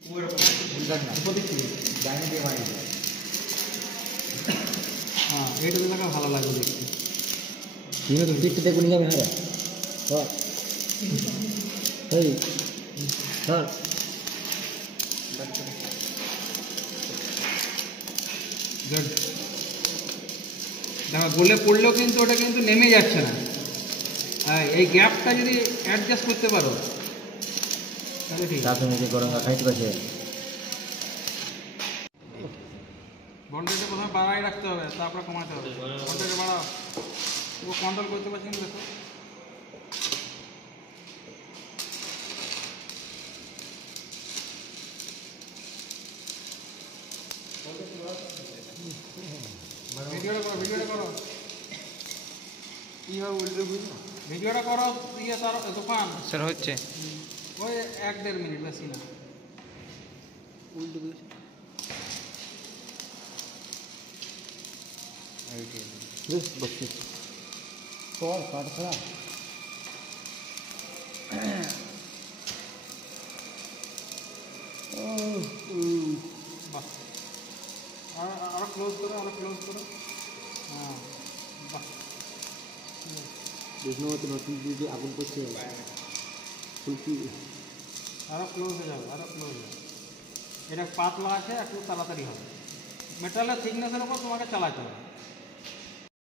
হ্যাঁ, এইটা দিলে ভালো লাগবে দেখতে। টিকতে কোন যাবে? হ্যাঁ এই স্যার দেখো গোলে পড়লেও কিন্তু ওটা কিন্তু নেমে যাচ্ছে না। এই গ্যাপটা যদি অ্যাডজাস্ট করতে পারো তাহলে ঠিক আছে। ভোল্টেজটা প্রথমে বাড়াই রাখতে হবে, তারপরে কমাতে হবে। ভোল্টেজ বাড়াও, ও কন্ট্রোল করতে পারছি না। দেখো ভিডিওটা করো, ভিডিওটা করো, কীভাবে উল্টে বুঝলো, ভিডিওটা করো। ইয়ে তার তুফান স্যার হচ্ছে ওই 1-1.5 মিনিট, বেশি না। উল্টে বুঝছে কাটছড়া আরো ক্লোজ করো, আরো ক্লোজ করো। হ্যাঁ বাহ, নতুন দিদি আগুন করছে ফুলকি আরো ক্লোজ হয়ে যাবে, আরো ক্লোজ হবে। এটা পাতলা আছে, একটু তাড়াতাড়ি হবে। মেটালের থিকনেসের উপর তোমাকে চালাতে হবে।